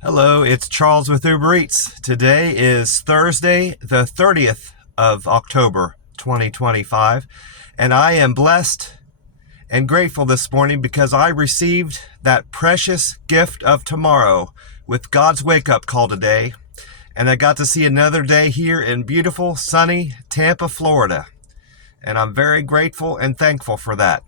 Hello, it's Charles with Uber Eats. Today is Thursday, the 30th of October, 2025, and I am blessed and grateful this morning because I received that precious gift of tomorrow with God's wake-up call today, and I got to see another day here in beautiful, sunny Tampa, Florida, and I'm very grateful and thankful for that.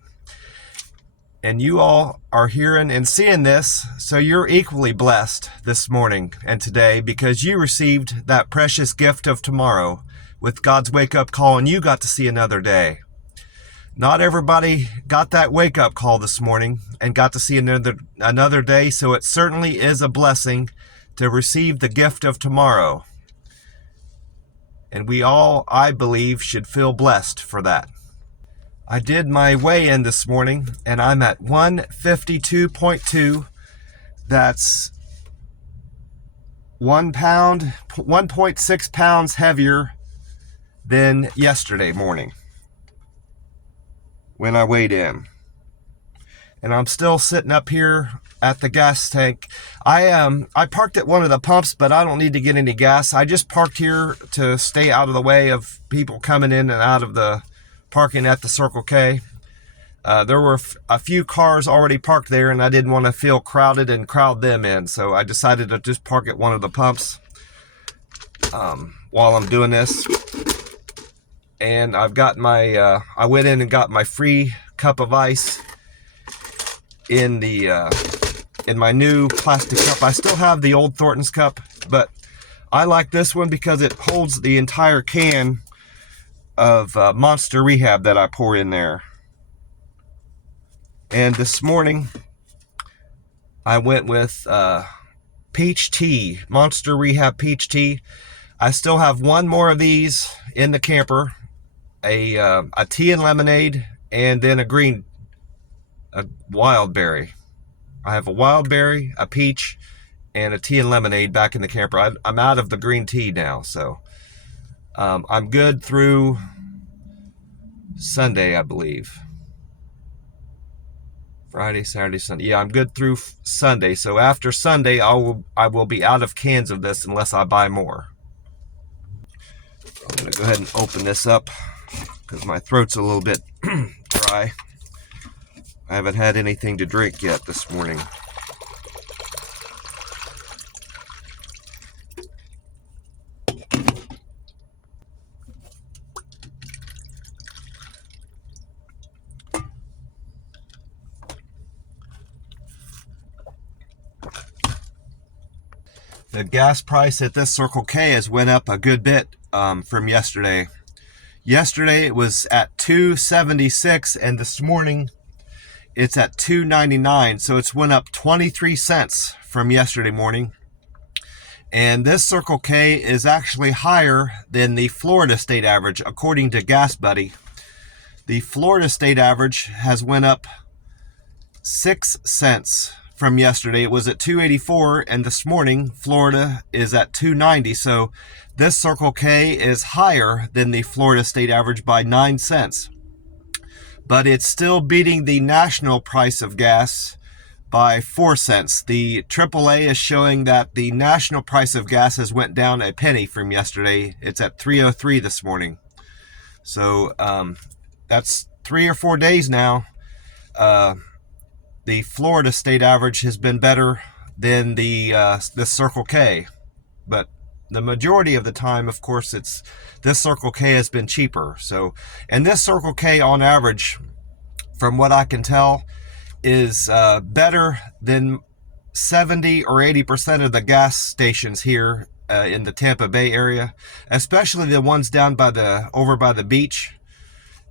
And you all are hearing and seeing this, so you're equally blessed this morning and today because you received that precious gift of tomorrow with God's wake-up call, and you got to see another day. Not everybody got that wake-up call this morning and got to see another day, so it certainly is a blessing to receive the gift of tomorrow. And we all, I believe, should feel blessed for that. I did my weigh-in this morning, and I'm at 152.2. That's 1 pound, 1.6 pounds heavier than yesterday morning when I weighed in. And I'm still sitting up here at the gas tank. I parked at one of the pumps, but I don't need to get any gas. I just parked here to stay out of the way of people coming in and out of the parking at the Circle K. There were a few cars already parked there, and I didn't want to feel crowded and crowd them in, so I decided to just park at one of the pumps while I'm doing this. And I've got my I went in and got my free cup of ice in my new plastic cup. I still have the old Thornton's cup, but I like this one because it holds the entire can of Monster Rehab that I pour in there. And this morning I went with peach tea, Monster Rehab peach tea. I still have one more of these in the camper, a tea and lemonade, and then a wild berry. I have a wild berry, a peach, and a tea and lemonade back in the camper. I'm out of the green tea now, so I'm good through Sunday, I believe. Friday, Saturday, Sunday. Yeah, I'm good through Sunday. So after Sunday, I will be out of cans of this unless I buy more. I'm going to go ahead and open this up because my throat's a little bit dry. I haven't had anything to drink yet this morning. The gas price at this Circle K has went up a good bit from yesterday. Yesterday it was at $2.76, and this morning it's at $2.99. So it's went up 23 cents from yesterday morning. And this Circle K is actually higher than the Florida state average, according to Gas Buddy. The Florida state average has went up 6 cents from yesterday. It was at $2.84, and this morning Florida is at $2.90. So this Circle K is higher than the Florida state average by 9 cents. But it's still beating the national price of gas by 4 cents. The AAA is showing that the national price of gas has went down a penny from yesterday. It's at $3.03 this morning. So that's 3 or 4 days now. The Florida state average has been better than the Circle K, but the majority of the time, of course, this Circle K has been cheaper. So, and this Circle K on average, from what I can tell, is better than 70 or 80% of the gas stations here in the Tampa Bay area, especially the ones down over by the beach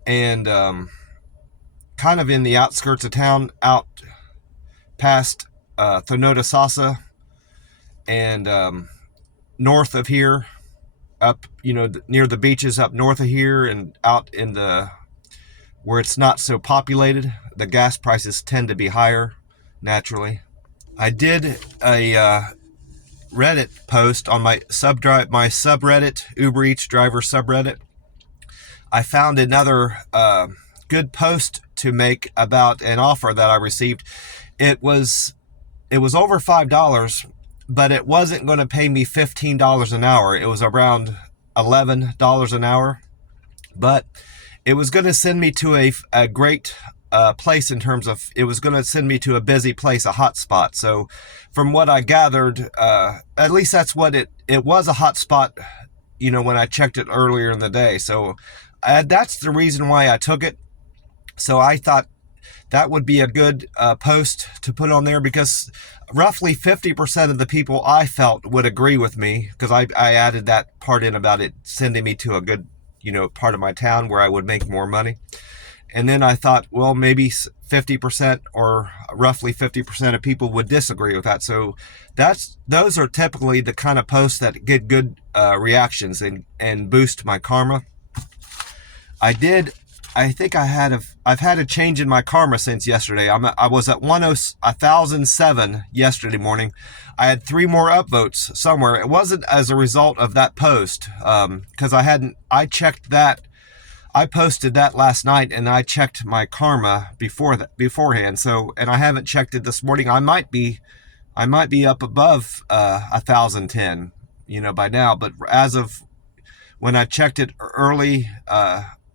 and kind of in the outskirts of town, out past Thonotosassa and north of here, up, near the beaches up north of here and out in where it's not so populated, the gas prices tend to be higher naturally. I did a Reddit post on my subreddit, Uber Eats driver subreddit. I found another good post to make about an offer that I received. It was over $5 but it wasn't going to pay me $15 an hour. It was around $11 an hour, but it was going to send me to a great place in terms of, it was going to send me to a busy place, a hot spot. So from what I gathered, at least that's what it was, a hot spot, when I checked it earlier in the day. So that's the reason why I took it. So I thought that would be a good post to put on there, because roughly 50% of the people I felt would agree with me, because I added that part in about it sending me to a good, part of my town where I would make more money. And then I thought, well, maybe 50% or roughly 50% of people would disagree with that. So those are typically the kind of posts that get good reactions and boost my karma. I've had a change in my karma since yesterday. I was at 1,007 yesterday morning. I had 3 more upvotes somewhere. It wasn't as a result of that post, because I checked that. I posted that last night, and I checked my karma beforehand. So, and I haven't checked it this morning. I might be up above 1,010, by now. But as of when I checked it early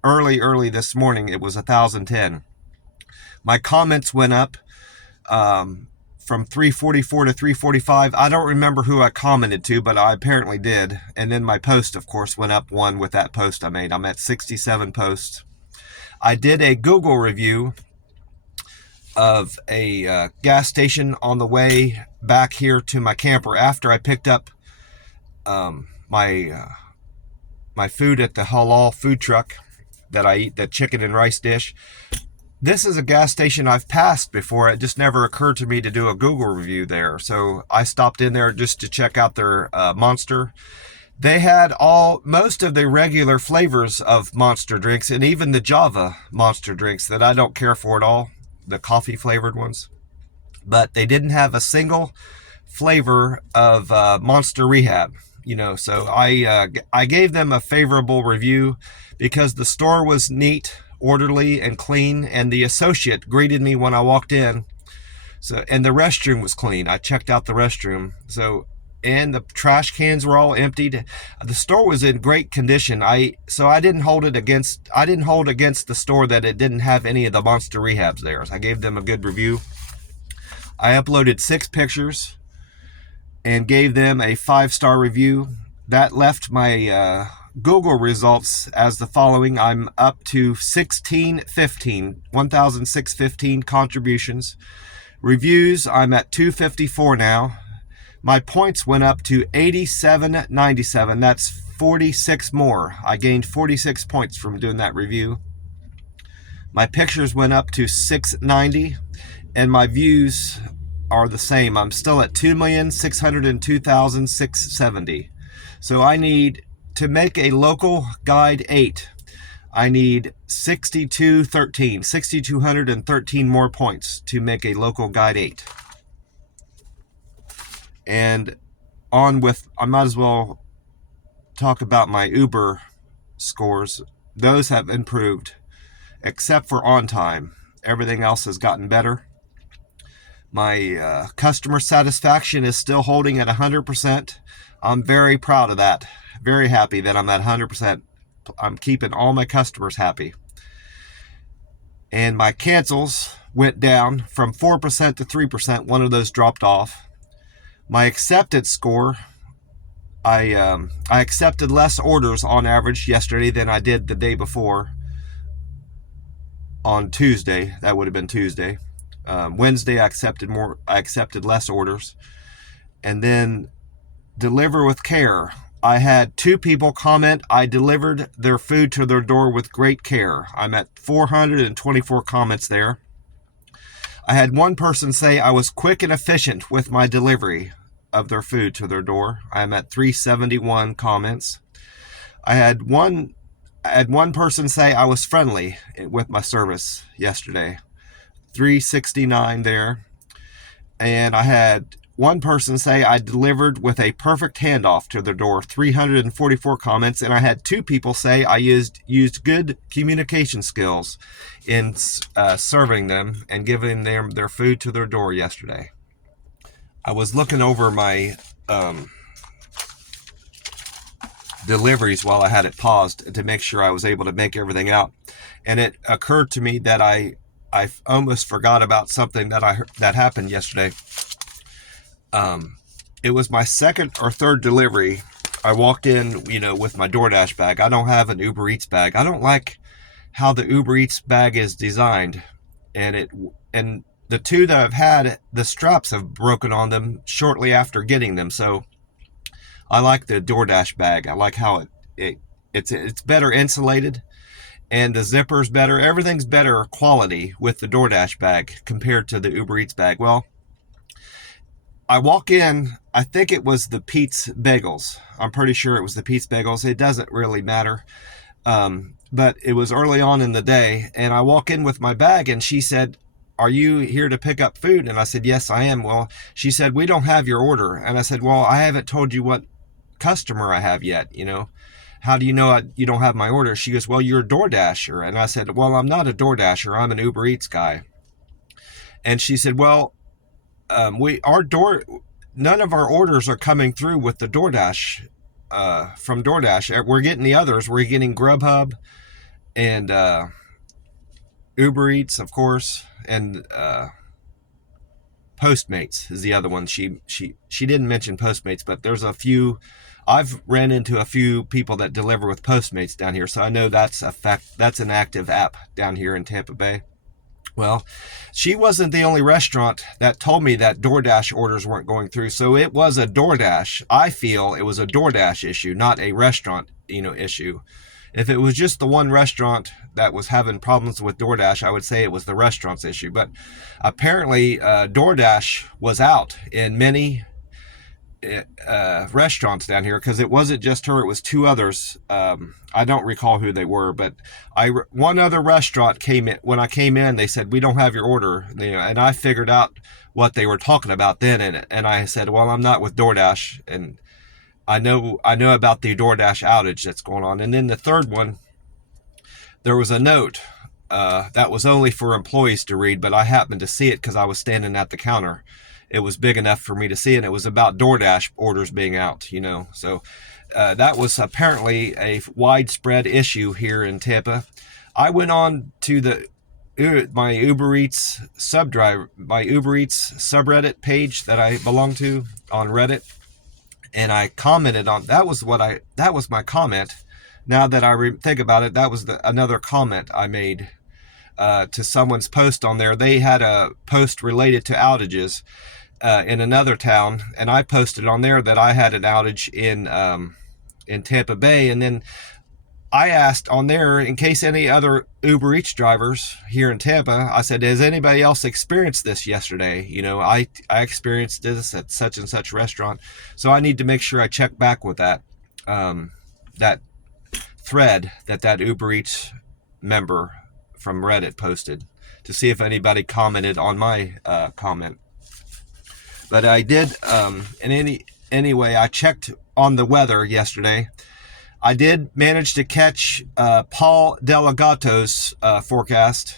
this morning, it was 1,010. My comments went up from 344 to 345. I don't remember who I commented to, but I apparently did. And then my post, of course, went up 1 with that post I made. I'm at 67 posts. I did a Google review of a gas station on the way back here to my camper after I picked up my food at the halal food truck that I eat, the chicken and rice dish. This is a gas station I've passed before. It just never occurred to me to do a Google review there. So I stopped in there just to check out their Monster. They had most of the regular flavors of Monster drinks, and even the Java Monster drinks that I don't care for at all, the coffee flavored ones. But they didn't have a single flavor of Monster Rehab. So I gave them a favorable review because the store was neat, orderly, and clean, and the associate greeted me when I walked in. And the restroom was clean. I checked out the restroom. And the trash cans were all emptied. The store was in great condition. I didn't hold against the store that it didn't have any of the Monster Rehabs there. So I gave them a good review. I uploaded 6 pictures and gave them a 5-star review. That left my Google results as the following. I'm up to 1,615 contributions. Reviews, I'm at 254 now. My points went up to 8797. That's 46 more. I gained 46 points from doing that review. My pictures went up to 690, and my views are the same. I'm still at 2,602,670. So I need to make a local guide 8. I need 6,213 more points to make a local guide 8. And I might as well talk about my Uber scores. Those have improved, except for on time. Everything else has gotten better. My customer satisfaction is still holding at 100%. I'm very proud of that. Very happy that I'm at 100%. I'm keeping all my customers happy. And my cancels went down from 4% to 3%. One of those dropped off. My accepted score, I accepted less orders on average yesterday than I did the day before. On Tuesday, that would have been Tuesday. Wednesday, I accepted less orders. And then deliver with care. I had 2 people comment, I delivered their food to their door with great care. I'm at 424 comments there. I had 1 person say I was quick and efficient with my delivery of their food to their door. I'm at 371 comments. I had one person say I was friendly with my service yesterday. 369 there. And I had 1 person say I delivered with a perfect handoff to their door. 344 comments. And I had 2 people say I used good communication skills in serving them and giving them their food to their door yesterday. I was looking over my deliveries while I had it paused to make sure I was able to make everything out, and it occurred to me that I almost forgot about something that happened yesterday. It was my second or third delivery. I walked in, with my DoorDash bag. I don't have an Uber Eats bag. I don't like how the Uber Eats bag is designed, and the two that I've had, the straps have broken on them shortly after getting them. So I like the DoorDash bag. I like how it's better insulated, and the zipper's better. Everything's better quality with the DoorDash bag compared to the Uber Eats bag. Well, I walk in, I think it was the Pete's Bagels. I'm pretty sure it was the Pete's Bagels. It doesn't really matter. But it was early on in the day, and I walk in with my bag, and she said, "Are you here to pick up food?" And I said, "Yes, I am." Well, she said, "We don't have your order." And I said, "Well, I haven't told you what customer I have yet, How do you know you don't have my order?" She goes, "Well, you're a DoorDasher." And I said, "Well, I'm not a DoorDasher. I'm an Uber Eats guy." And she said, "Well, none of our orders are coming through with the DoorDash, from DoorDash. We're getting the others. We're getting Grubhub and Uber Eats, of course, and Postmates is the other one." She didn't mention Postmates, but there's a few. I've ran into a few people that deliver with Postmates down here, so I know that's an active app down here in Tampa Bay. Well, she wasn't the only restaurant that told me that DoorDash orders weren't going through. So it was a DoorDash. I feel it was a DoorDash issue, not a restaurant, issue. If it was just the one restaurant that was having problems with DoorDash, I would say it was the restaurant's issue. But apparently, DoorDash was out in many restaurants down here, because it wasn't just her, it was two others. I don't recall who they were, but one other restaurant came in. When I came in, they said, "We don't have your order," and I figured out what they were talking about then, and I said, "Well, I'm not with DoorDash, and I know about the DoorDash outage that's going on." And then the third one, there was a note that was only for employees to read, but I happened to see it because I was standing at the counter. It was big enough for me to see, and it was about DoorDash orders being out, So that was apparently a widespread issue here in Tampa. I went on to my Uber Eats subreddit page that I belong to on Reddit, and I commented on that. That was my comment. Now that I think about it, that was another comment I made to someone's post on there. They had a post related to outages in another town, and I posted on there that I had an outage in Tampa Bay. And then I asked on there, in case any other Uber Eats drivers here in Tampa, I said, "Has anybody else experienced this yesterday? I experienced this at such and such restaurant, so I need to make sure I check back with that thread that Uber Eats member from Reddit posted, to see if anybody commented on my comment." But I did, anyway, I checked on the weather yesterday. I did manage to catch Paul Delgato's forecast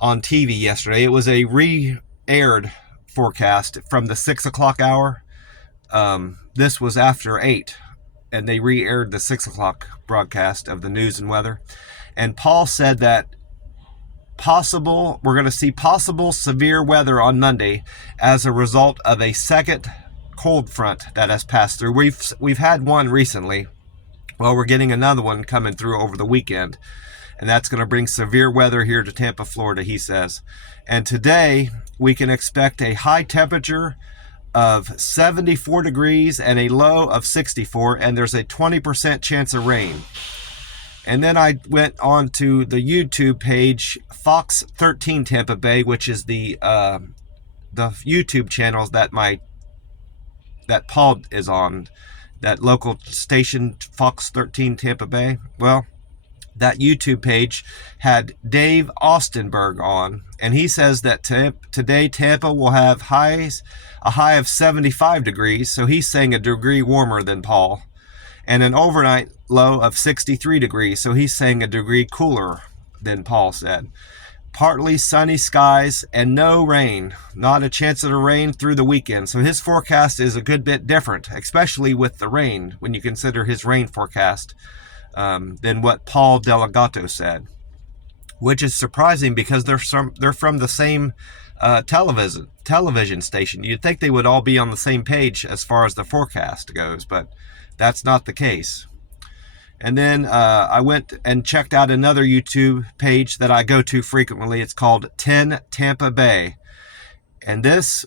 on TV yesterday. It was a re-aired forecast from the 6 o'clock hour. This was after 8, and they re-aired the 6 o'clock broadcast of the news and weather. And Paul said that we're going to see possible severe weather on Monday as a result of a second cold front that has passed through. We've had one recently. Well, we're getting another one coming through over the weekend, and that's going to bring severe weather here to Tampa, Florida, he says. And today we can expect a high temperature of 74 degrees and a low of 64, and there's a 20% chance of rain. And then I went on to the YouTube page, Fox 13 Tampa Bay, which is the YouTube channels that Paul is on, that local station, Fox 13 Tampa Bay. Well, that YouTube page had Dave Austenberg on, and he says that today Tampa will have a high of 75 degrees, so he's saying a degree warmer than Paul, and an overnight low of 63 degrees, so he's saying a degree cooler than Paul said. partly sunny skies and no rain. Not a chance of the rain through the weekend. So his forecast is a good bit different, especially with the rain, when you consider his rain forecast, than what Paul Delegato said, which is surprising because they're from the same television station. You'd think they would all be on the same page as far as the forecast goes, but that's not the case. And then I went and checked out another YouTube page that I go to frequently. It's called 10 Tampa Bay. And this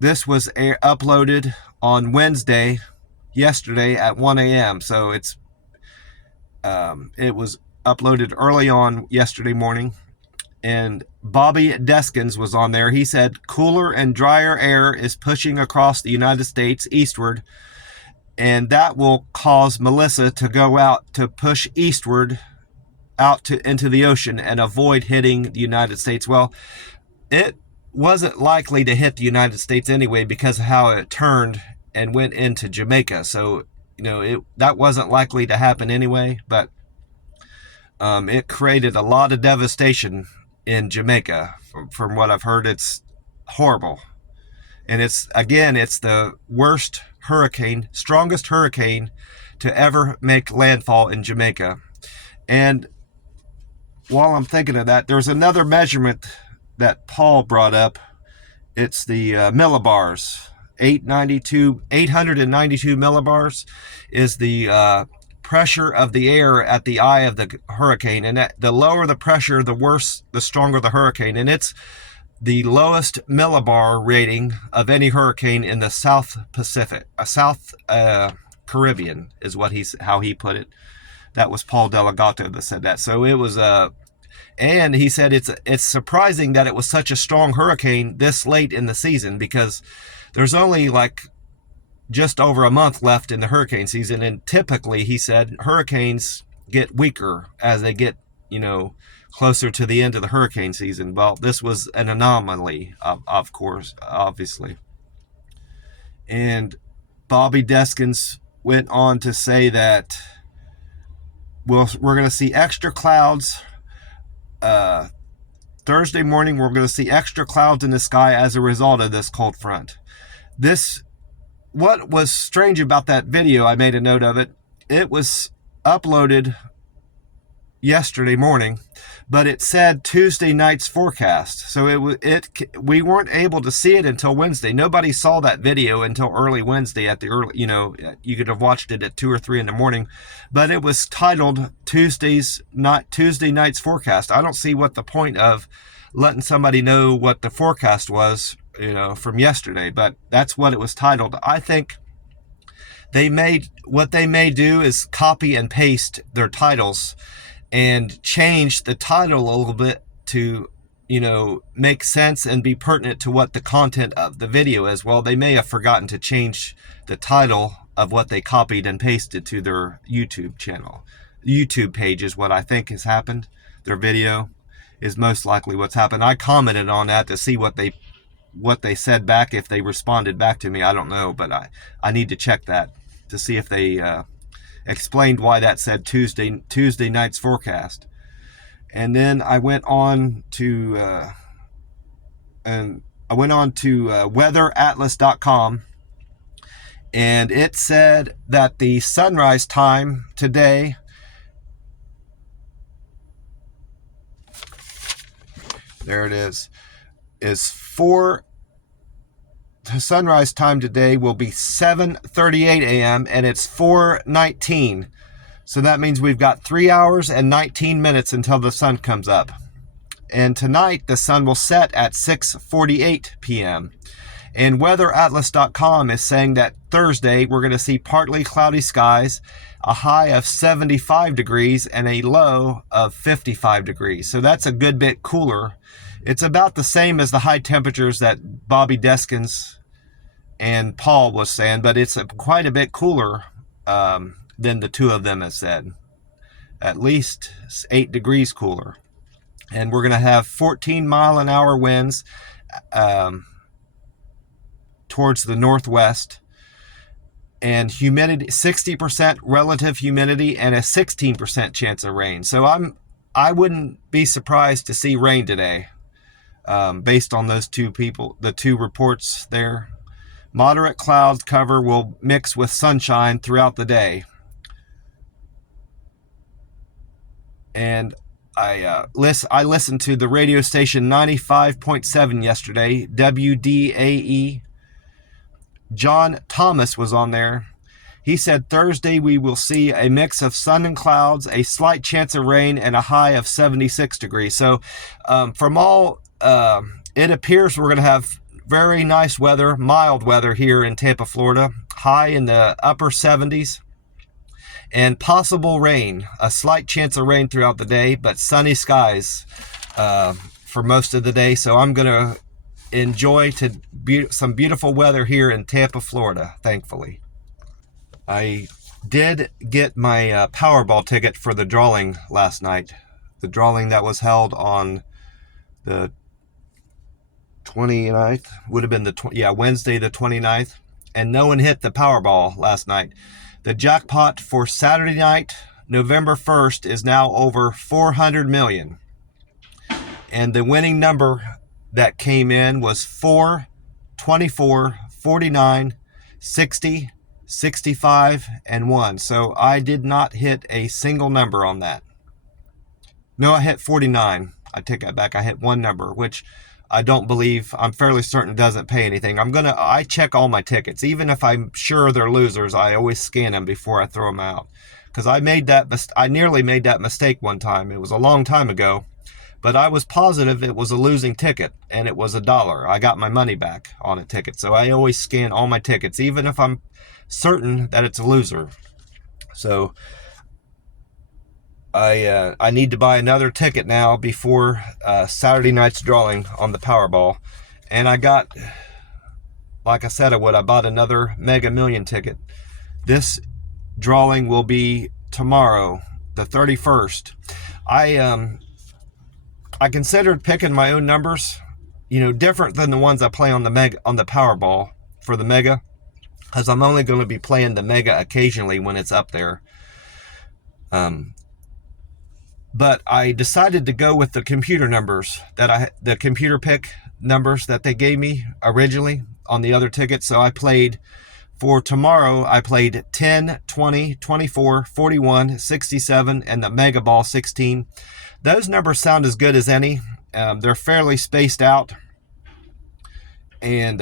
was uploaded on Wednesday, yesterday at 1 a.m. So it was uploaded early on yesterday morning. And Bobby Deskins was on there. He said, cooler and drier air is pushing across the United States eastward, and that will cause Melissa to go out to push eastward out into the ocean and avoid hitting the United States. Well, it wasn't likely to hit the United States anyway because of how it turned and went into Jamaica. So, that wasn't likely to happen anyway, but it created a lot of devastation in Jamaica. From what I've heard, it's horrible. And it's the worst hurricane, strongest hurricane to ever make landfall in Jamaica. And while I'm thinking of that, there's another measurement that Paul brought up. It's the millibars. 892 millibars is the pressure of the air at the eye of the hurricane. And the lower the pressure, the worse, the stronger the hurricane. And it's the lowest millibar rating of any hurricane in the South Pacific, South Caribbean is how he put it. That was Paul Delegato that said that. So it was and he said it's surprising that it was such a strong hurricane this late in the season, because there's only like just over a month left in the hurricane season, and typically, he said, hurricanes get weaker as they get closer to the end of the hurricane season. Well, this was an anomaly, of course, obviously. And Bobby Deskins went on to say that we're going to see extra clouds. Thursday morning, we're going to see extra clouds in the sky as a result of this cold front. What was strange about that video, I made a note of it. It was uploaded yesterday morning, but it said Tuesday night's forecast. So we weren't able to see it until Wednesday. Nobody saw that video until early Wednesday at the early, you could have watched it at 2 or 3 in the morning, but it was titled Tuesday night's forecast. I don't see what the point of letting somebody know what the forecast was, from yesterday, but that's what it was titled. I think what they may do is copy and paste their titles and change the title a little bit to, make sense and be pertinent to what the content of the video is. Well, they may have forgotten to change the title of what they copied and pasted to their YouTube channel. YouTube page is what I think has happened. Their video is most likely what's happened. I commented on that to see what they said back, if they responded back to me. I don't know, but I need to check that to see if they explained why that said Tuesday night's forecast. And then I went on to weatheratlas.com, and it said that the sunrise time today the sunrise time today will be 7:38 a.m. and it's 4:19. So that means we've got 3 hours and 19 minutes until the sun comes up. And tonight the sun will set at 6:48 p.m. And weatheratlas.com is saying that Thursday we're going to see partly cloudy skies, a high of 75 degrees and a low of 55 degrees. So that's a good bit cooler. It's about the same as the high temperatures that Bobby Deskins and Paul was saying, but it's quite a bit cooler than the two of them have said. At least 8 degrees cooler. And we're going to have 14-mile-an-hour winds towards the northwest, and humidity, 60% relative humidity, and a 16% chance of rain. So I wouldn't be surprised to see rain today, based on those the two reports there. Moderate cloud cover will mix with sunshine throughout the day. And I listened to the radio station 95.7 yesterday, WDAE. John Thomas was on there. He said Thursday we will see a mix of sun and clouds, a slight chance of rain, and a high of 76 degrees. So from all, it appears we're going to have very nice weather, mild weather here in Tampa, Florida. High in the upper 70s. And possible rain, a slight chance of rain throughout the day, but sunny skies for most of the day. So I'm going to enjoy some beautiful weather here in Tampa, Florida, thankfully. I did get my Powerball ticket for the drawing last night. The drawing that was held on the 29th, would have been Wednesday the 29th. And no one hit the Powerball last night. The jackpot for Saturday night, November 1st, is now over $400 million. And the winning number that came in was 4, 24, 49, 60, 65, and 1. So I did not hit a single number on that. No, I hit 49. I take that back. I hit one number, which I don't believe, I'm fairly certain doesn't pay anything. I check all my tickets. Even if I'm sure they're losers, I always scan them before I throw them out. Because I nearly made that mistake one time. It was a long time ago. But I was positive it was a losing ticket, and it was $1. I got my money back on a ticket. So I always scan all my tickets, even if I'm certain that it's a loser. So I need to buy another ticket now before Saturday night's drawing on the Powerball. And I got, like I said I would, I bought another Mega Million ticket. This drawing will be tomorrow, the 31st. I considered picking my own numbers, different than the ones I play on the Powerball for the Mega, because I'm only going to be playing the Mega occasionally when it's up there. But I decided to go with the computer numbers the computer pick numbers that they gave me originally on the other tickets. So for tomorrow, I played 10, 20, 24, 41, 67, and the Mega Ball 16. Those numbers sound as good as any. They're fairly spaced out. And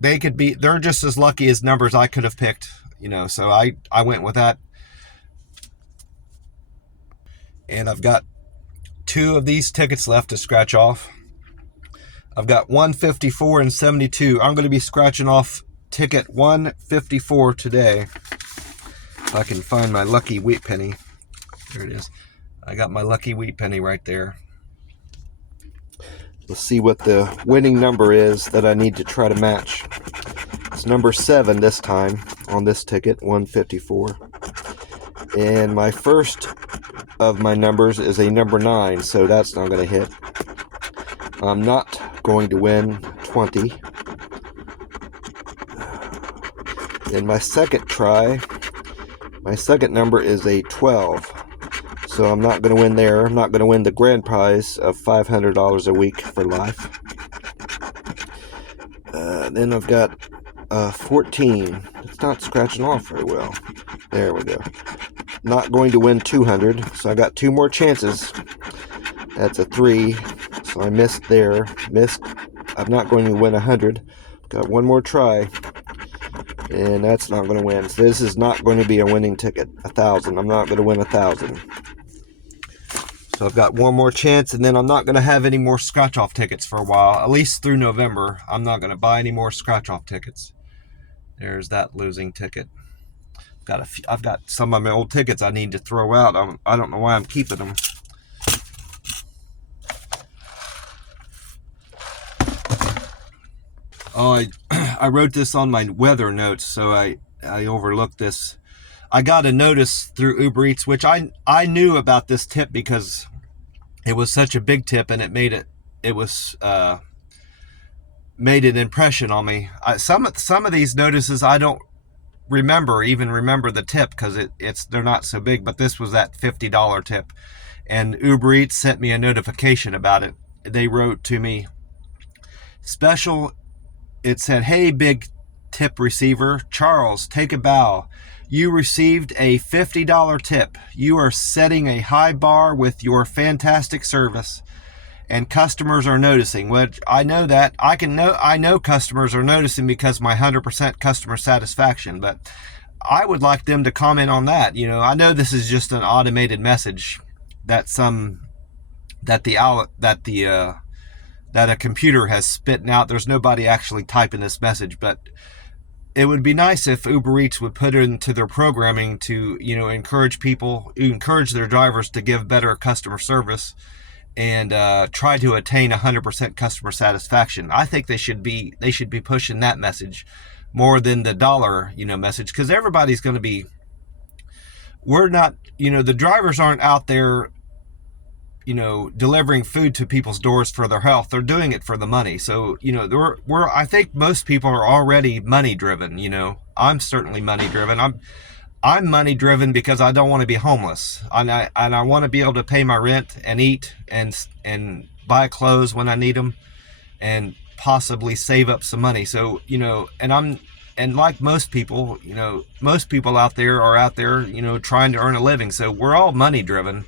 they're just as lucky as numbers I could have picked, so I went with that. And I've got 2 of these tickets left to scratch off. I've got 154 and 72. I'm going to be scratching off ticket 154 today. If I can find my lucky wheat penny. There it is. I got my lucky wheat penny right there. Let's see what the winning number is that I need to try to match. It's number 7 this time on this ticket, 154. And my first of my numbers is a number 9, so that's not going to hit. I'm not going to win 20. In my second try, my second number is a 12. So I'm not going to win there. I'm not going to win the grand prize of $500 a week for life. Then I've got 14. It's not scratching off very well. There we go. Not going to win 200, so I got 2 more chances. That's a 3, so I missed there. I'm not going to win 100. Got 1 more try, and that's not going to win. So this is not going to be a winning ticket. 1,000. I'm not going to win 1,000. So I've got 1 more chance, and then I'm not going to have any more scratch-off tickets for a while. At least through November, I'm not going to buy any more scratch-off tickets. There's that losing ticket. I've got some of my old tickets I need to throw out. I don't know why I'm keeping them. Oh, I wrote this on my weather notes, so I overlooked this. I got a notice through Uber Eats, which I knew about this tip because it was such a big tip, and it made an impression on me. Some of these notices I don't remember the tip because they're not so big, but this was that $50 tip. and Uber Eats sent me a notification about it. They wrote to me, special, it said, "Hey, big tip receiver, Charles, take a bow. You received a $50 tip. You are setting a high bar with your fantastic service, and customers are noticing." Which I know that I know customers are noticing because my 100% customer satisfaction, but I would like them to comment on that. I know this is just an automated message that a computer has spitting out. There's nobody actually typing this message, but it would be nice if Uber Eats would put it into their programming to, encourage their drivers to give better customer service and try to attain 100% customer satisfaction. I think they should be pushing that message more than the dollar, message, because everybody's going to be. We're not, the drivers aren't out there, delivering food to people's doors for their health. They're doing it for the money. So, I think most people are already money driven. I'm certainly money driven. I'm money driven because I don't want to be homeless, and I want to be able to pay my rent and eat and buy clothes when I need them, and possibly save up some money. So, and like most people, most people out there are out there, trying to earn a living. So we're all money driven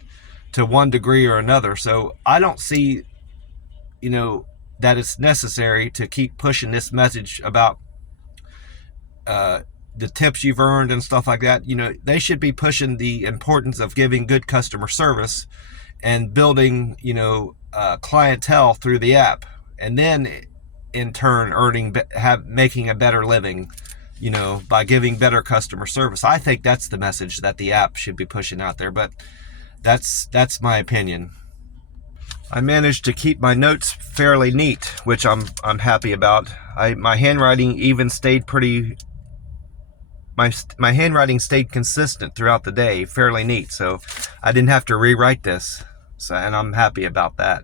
to one degree or another. So I don't see, that it's necessary to keep pushing this message about the tips you've earned and stuff like that. They should be pushing the importance of giving good customer service and building, clientele through the app, and then in turn making a better living, by giving better customer service. I think that's the message that the app should be pushing out there, but that's my opinion. I managed to keep my notes fairly neat, which I'm happy about. My handwriting even stayed my handwriting stayed consistent throughout the day, fairly neat, so I didn't have to rewrite this. And I'm happy about that.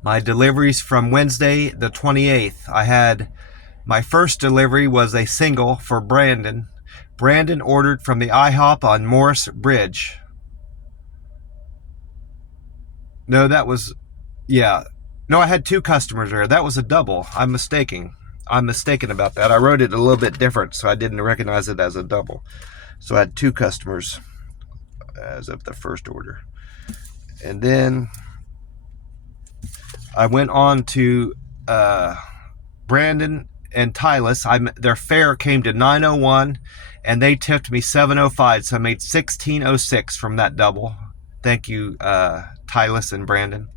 My deliveries from Wednesday the 28th, I had my first delivery was a single for Brandon. Brandon ordered from the IHOP on Morris Bridge. No, I had two customers there. That was a double. I'm mistaken about that. I wrote it a little bit different, so I didn't recognize it as a double. So I had two customers as of the first order. And then I went on to Brandon and Tylis. Their fare came to $9.01, and they tipped me $7.05, so I made $16.06 from that double. Thank you, Tylis and Brandon.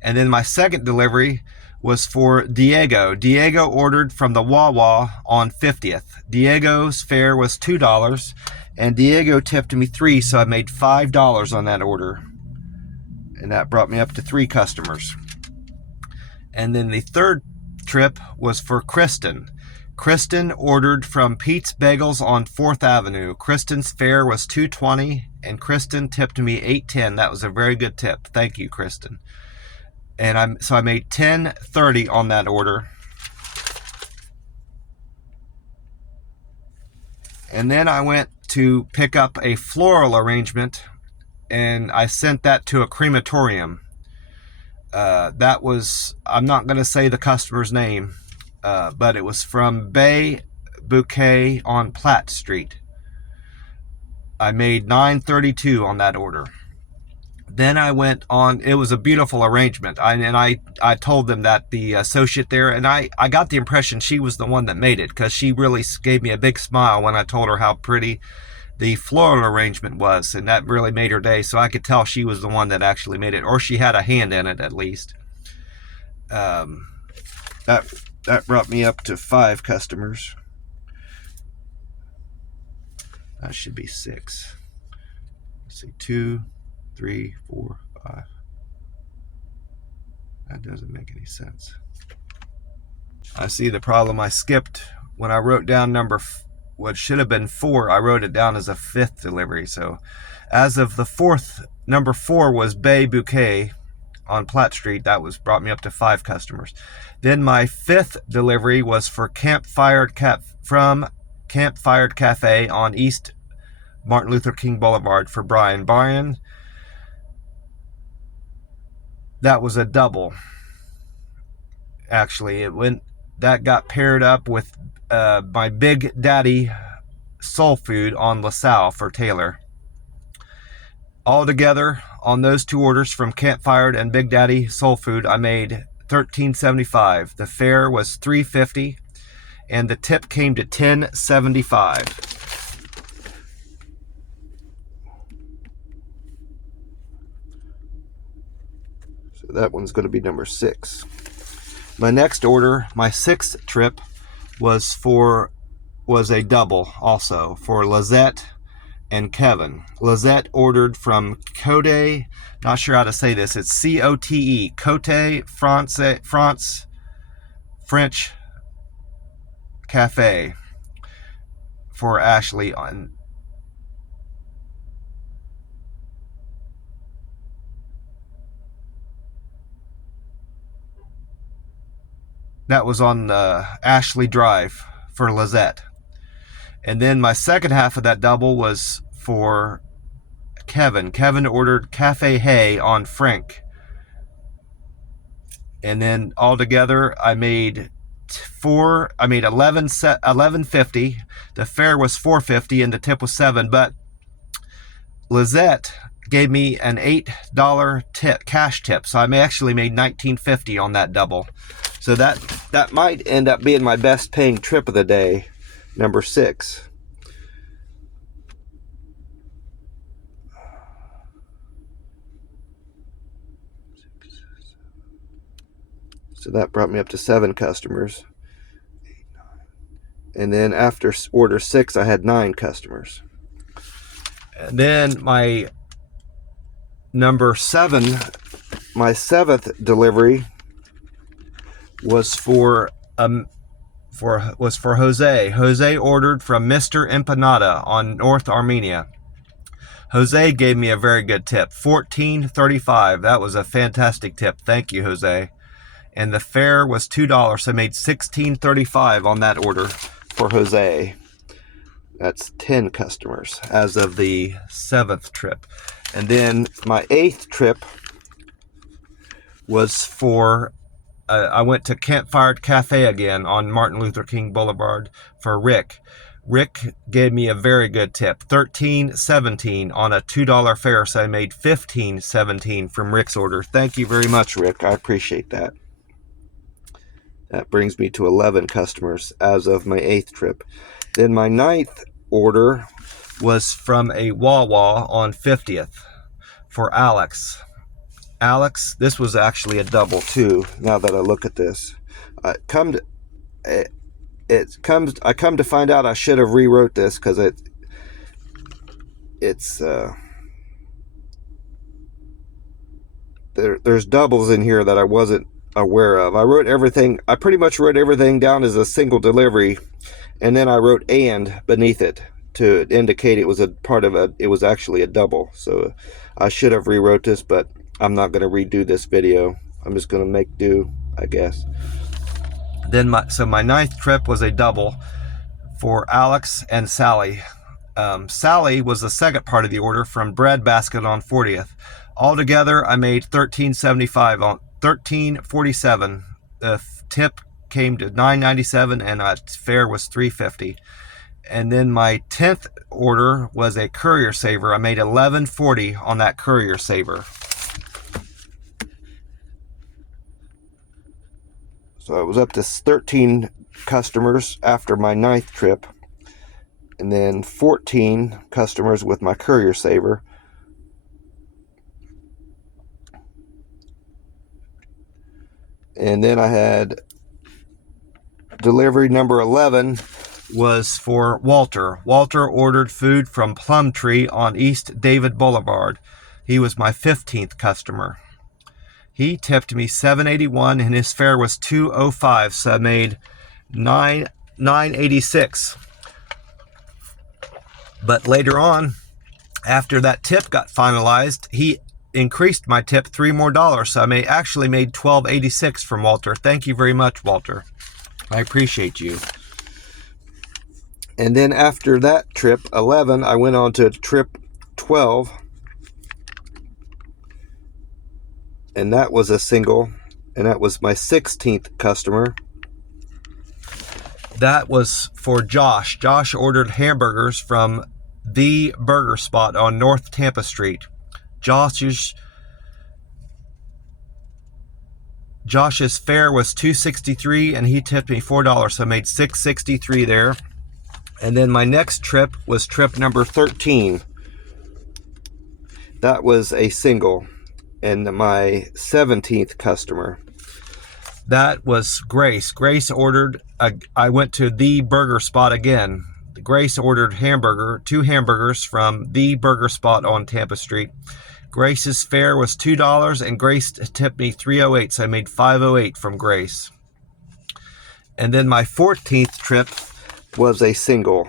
And then my second delivery was for Diego. Diego ordered from the Wawa on 50th. Diego's fare was $2, and Diego tipped me $3, so I made $5 on that order. And that brought me up to 3 customers. And then the third trip was for Kristen. Kristen ordered from Pete's Bagels on 4th Avenue. Kristen's fare was $2.20, and Kristen tipped me $8.10. That was a very good tip. Thank you, Kristen. And I made $10.30 on that order. And then I went to pick up a floral arrangement, and I sent that to a crematorium. That was, I'm not going to say the customer's name, but it was from Bay Bouquet on Platt Street. I made $9.32 on that order. Then I went on, it was a beautiful arrangement. I told them that the associate there, and I got the impression she was the one that made it, because she really gave me a big smile when I told her how pretty the floral arrangement was, and that really made her day. So I could tell she was the one that actually made it, or she had a hand in it at least. That brought me up to 5 customers. That should be 6. Let's see, 2, 3, 4, 5. That doesn't make any sense. I see the problem. I skipped when I wrote down what should have been 4. I wrote it down as a 5th delivery. So as of the 4th, number 4 was Bay Bouquet on Platt Street. That brought me up to 5 customers. Then my 5th delivery was for Campfire Cafe on East Martin Luther King Boulevard for Brian. Brian that was a double. Actually, that got paired up with my Big Daddy soul food on LaSalle for Taylor. All together on those two orders from Campfire and Big Daddy soul food, I made $13.75. The fare was $3.50 and the tip came to $10.75. So that one's going to be number 6. My next order, my 6th trip, was a double also for Lizette and Kevin. Lizette ordered from Cote, not sure how to say this, it's C-O-T-E, Cote France French Cafe for Ashley on that was on Ashley Drive for Lizette. And then my second half of that double was for Kevin. Kevin ordered Cafe Hay on Frank. And then all together I made $11.50. The fare was $4.50 and the tip was $7. But Lizette gave me an $8 tip, cash tip. So I actually made $19.50 on that double. So that might end up being my best paying trip of the day, number 6. So that brought me up to 7 customers. And then after order 6, I had 9 customers. And then my number 7, my 7th delivery was for Jose. Jose ordered from Mr. Empanada on North Armenia. Jose gave me a very good tip, $14.35. That was a fantastic tip. Thank you, Jose. And the fare was $2, so I made $16.35 on that order for Jose. That's 10 customers as of the 7th trip. And then my 8th trip was for I went to Campfire Cafe again on Martin Luther King Boulevard for Rick. Rick gave me a very good tip, $13.17 on a $2 fare, so I made $15.17 from Rick's order. Thank you very much, Rick. I appreciate that. That brings me to 11 customers as of my 8th trip. Then my 9th order was from a Wawa on 50th for Alex. Alex, this was actually a double too, now that I look at this. I come to find out I should have rewrote this because there's doubles in here that I wasn't aware of. I pretty much wrote everything down as a single delivery, and then I wrote "and" beneath it to indicate it was it was actually a double. So I should have rewrote this, but I'm not going to redo this video. I'm just going to make do, I guess. Then my 9th trip was a double for Alex and Sally. Sally was the second part of the order from Bread Basket on 40th. Altogether, I made $13.75 on $13.47. The tip came to $9.97 and fare was $3.50. And then my 10th order was a Courier Saver. I made $11.40 on that Courier Saver. So I was up to 13 customers after my 9th trip, and then 14 customers with my Courier Saver. And then I had delivery number 11 was for Walter. Walter ordered food from Plum Tree on East David Boulevard. He was my 15th customer. He tipped me $7.81 and his fare was $2.05, so I made $9.86. But later on, after that tip got finalized, he increased my tip $3 more, so I actually made $12.86 from Walter. Thank you very much, Walter. I appreciate you. And then after that trip 11, I went on to trip 12. and that was a single, and that was my 16th customer. That was for Josh. Josh ordered hamburgers from The Burger Spot on North Tampa Street. Josh's fare was $2.63, and he tipped me $4, so I made $6.63 there. And then my next trip was trip number 13. That was a single, and my 17th customer. That was Grace. Grace ordered, I went to The Burger Spot again. Grace ordered two hamburgers from The Burger Spot on Tampa Street. Grace's fare was $2, and Grace tipped me $3.08, so I made $5.08 from Grace. And then my 14th trip was a single.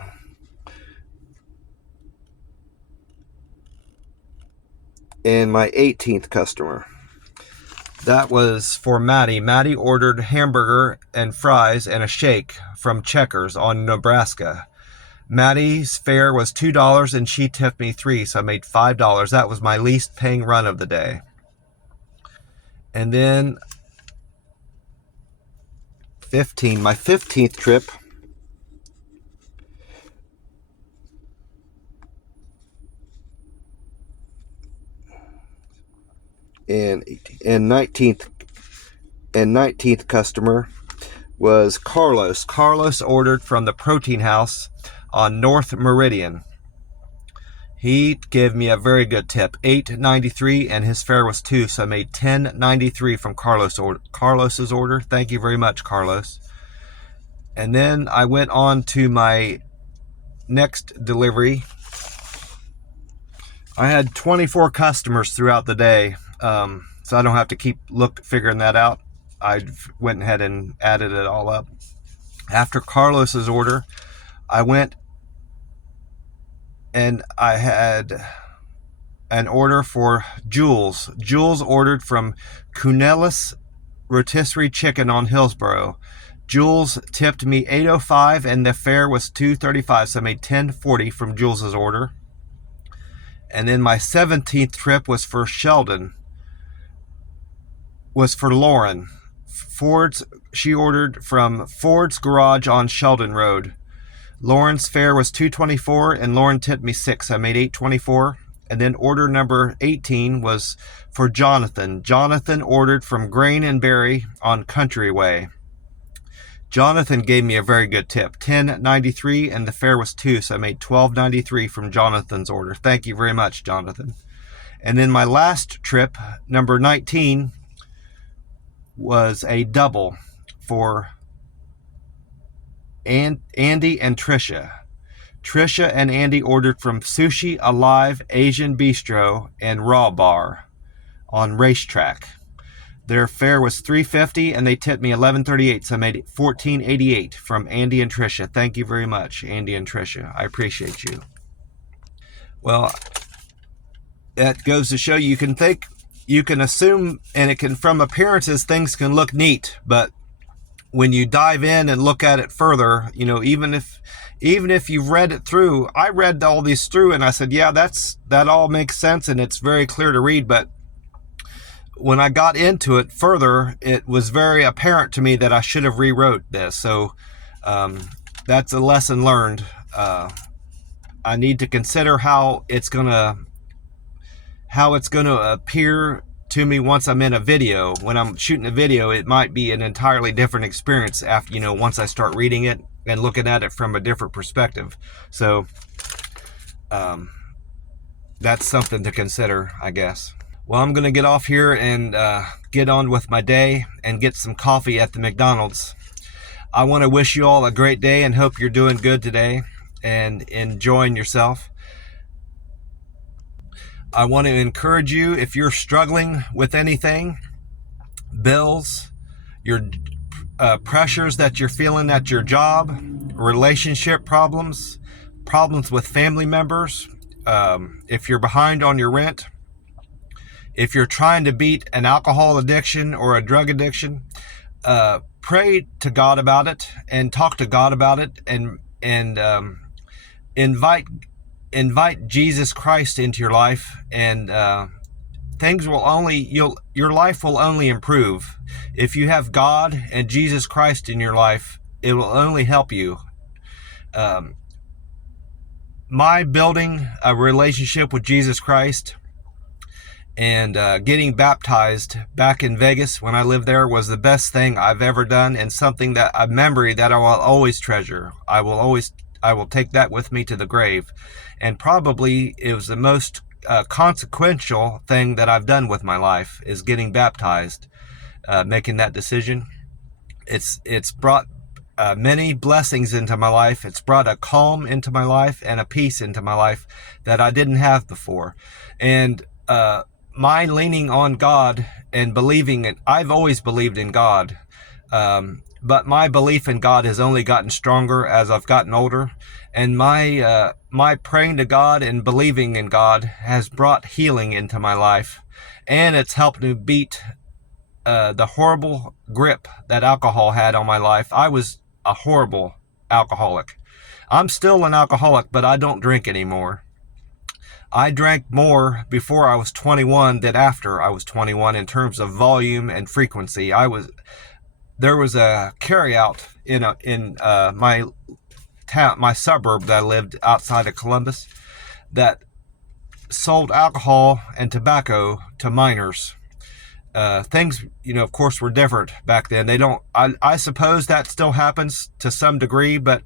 And my 18th customer. That was for Maddie. Maddie ordered hamburger and fries and a shake from Checkers on Nebraska. Maddie's fare was $2, and she tipped me $3, so I made $5. That was my least paying run of the day. And then my 15th trip and 19th customer was Carlos. Carlos ordered from the Protein House on North Meridian. He gave me a very good tip, $8.93, and his fare was $2, so I made $10.93 from Carlos's order. Thank you very much, Carlos. And then I went on to my next delivery. I had 24 customers throughout the day, so I don't have to keep figuring that out. I went ahead and added it all up. After Carlos's order, I went and I had an order for Jules. Jules ordered from Cunelis Rotisserie Chicken on Hillsboro. Jules tipped me $8.05, and the fare was $2.35, so I made $10.40 from Jules's order. And then my 17th trip was for Lauren. She ordered from Ford's Garage on Sheldon Road. Lauren's fare was $2.24, and Lauren tipped me $6. I made $8.24. And then order number 18 was for Jonathan. Jonathan ordered from Grain and Berry on Country Way. Jonathan gave me a very good tip, $10.93, and the fare was $2, so I made $12.93 from Jonathan's order. Thank you very much, Jonathan. And then my last trip, number 19, was a double for Andy and Trisha. Trisha and Andy ordered from Sushi Alive Asian Bistro and Raw Bar on Racetrack. Their fare was $3.50, and they tipped me $11.38, so I made $14.88 from Andy and Trisha. Thank you very much, Andy and Trisha. I appreciate you. Well, that goes to show you can assume, and from appearances, things can look neat, but when you dive in and look at it further, even if you've read it through, I read all these through and I said, yeah, that all makes sense and it's very clear to read. But when I got into it further, it was very apparent to me that I should have rewrote this. So that's a lesson learned. I need to consider how it's gonna appear to me once I'm in a video. When I'm shooting a video, it might be an entirely different experience after, once I start reading it and looking at it from a different perspective. So that's something to consider, I guess. Well, I'm gonna get off here and get on with my day and get some coffee at the McDonald's. I want to wish you all a great day and hope you're doing good today and enjoying yourself. I want to encourage you, if you're struggling with anything, bills, your pressures that you're feeling at your job, relationship problems with family members, if you're behind on your rent, if you're trying to beat an alcohol addiction or a drug addiction, pray to God about it and talk to God about it, and invite Jesus Christ into your life, and your life will only improve. If you have God and Jesus Christ in your life, it will only help you. My building a relationship with Jesus Christ and getting baptized back in Vegas when I lived there was the best thing I've ever done, and a memory that I will always treasure. I will take that with me to the grave. And probably it was the most consequential thing that I've done with my life, is getting baptized, making that decision. It's brought many blessings into my life. It's brought a calm into my life and a peace into my life that I didn't have before. And my leaning on God and believing it, I've always believed in God, but my belief in God has only gotten stronger as I've gotten older. And my praying to God and believing in God has brought healing into my life, and it's helped me beat the horrible grip that alcohol had on my life. I was a horrible alcoholic. I'm still an alcoholic, but I don't drink anymore. I drank more before I was 21 than after I was 21 in terms of volume and frequency. There was a carryout in my town, my suburb that I lived outside of Columbus, that sold alcohol and tobacco to minors. Things, of course, were different back then. I suppose that still happens to some degree, but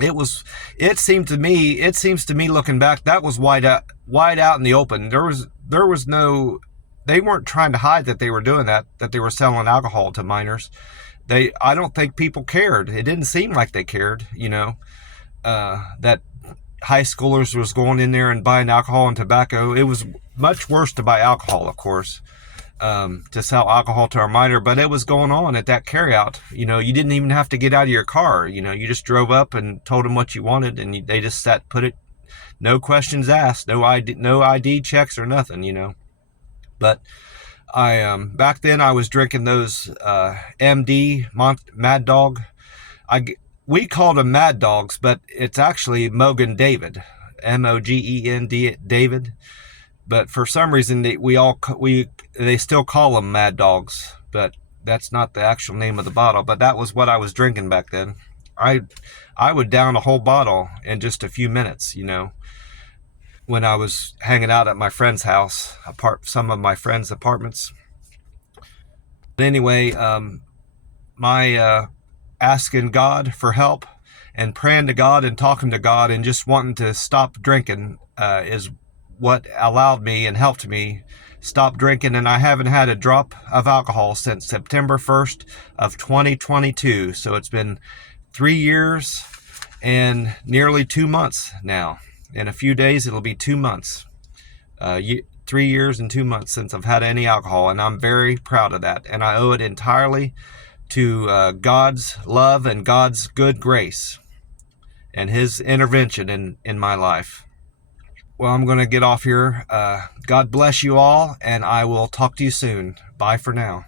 it seems to me looking back, that was wide out in the open. There was no, they weren't trying to hide that they were doing that they were selling alcohol to minors. I don't think people cared. It didn't seem like they cared, that high schoolers was going in there and buying alcohol and tobacco. It was much worse to buy alcohol, of course, to sell alcohol to a minor, but it was going on at that carryout. You didn't even have to get out of your car. You just drove up and told them what you wanted, and they just put it, no questions asked, no ID checks or nothing, But back then I was drinking those MD Mad Dog. We called them Mad Dogs, but it's actually Mogen David, MOGEN David. But for some reason they still call them Mad Dogs, but that's not the actual name of the bottle. But that was what I was drinking back then. I would down a whole bottle in just a few minutes, when I was hanging out at my friend's house, some of my friends' apartments. But anyway, my asking God for help and praying to God and talking to God and just wanting to stop drinking is what allowed me and helped me stop drinking. And I haven't had a drop of alcohol since September 1st of 2022. So it's been 3 years and nearly 2 months now. In a few days, it'll be 2 months. 3 years and 2 months since I've had any alcohol, and I'm very proud of that. And I owe it entirely to God's love and God's good grace and His intervention in my life. Well, I'm going to get off here. God bless you all, and I will talk to you soon. Bye for now.